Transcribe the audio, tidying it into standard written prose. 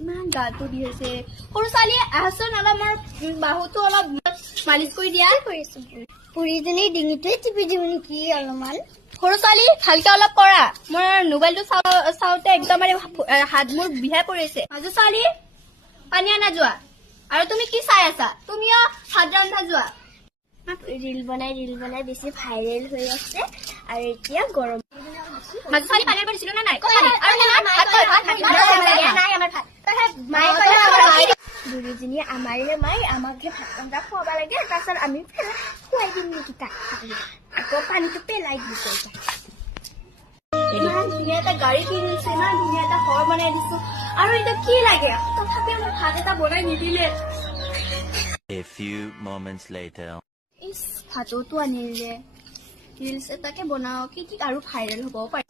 ইমান গাটো দি আছে সৰু ছোৱালীয়ে আহচোন অলপ মোৰ বাহুটো অলপ মালিচ কৰি দিয়া পুৰীজনীৰ ডিঙিটোৱে টিপি দিওঁ নেকি অলপমান সৰু ছোৱালী ভালকে অলপ কৰা মোৰ মোবাইলটো চাওঁতে একদম হাত মোৰ বিহাই পৰিছে মাজু ছোৱালী পানী আনা যোৱা আৰু তুমি কি চাই আছা তুমিও ভাত ৰন্ধা যোৱা ৰিল বনাই বেছি ভাইৰেল হৈ আছে আৰু এতিয়া গৰম মাজু ছোৱালী পানী আনিব দিছিলো নে নাই বুঢ়ীজনীয়ে আমাৰে মাই আমাকহে ভাত ৰন্ধা খুৱাব লাগে তাৰপিছত আমি খুৱাই দিম নেকি তাক আকৌ পানীটো পেলাই দিছো ইমান ধুনীয়া এটা গাড়ী কিনিছো ইমান ধুনীয়া এটা ঘৰ বনাই দিছো আৰু এতিয়া কি লাগে তথাপি মোক ভাত এটা বনাই নিদিলে A few moments later. ইচ ভাততো আনিলে ৰিলছ এটাকে বনাও কি আৰু ভাইৰেল হ'ব পাৰে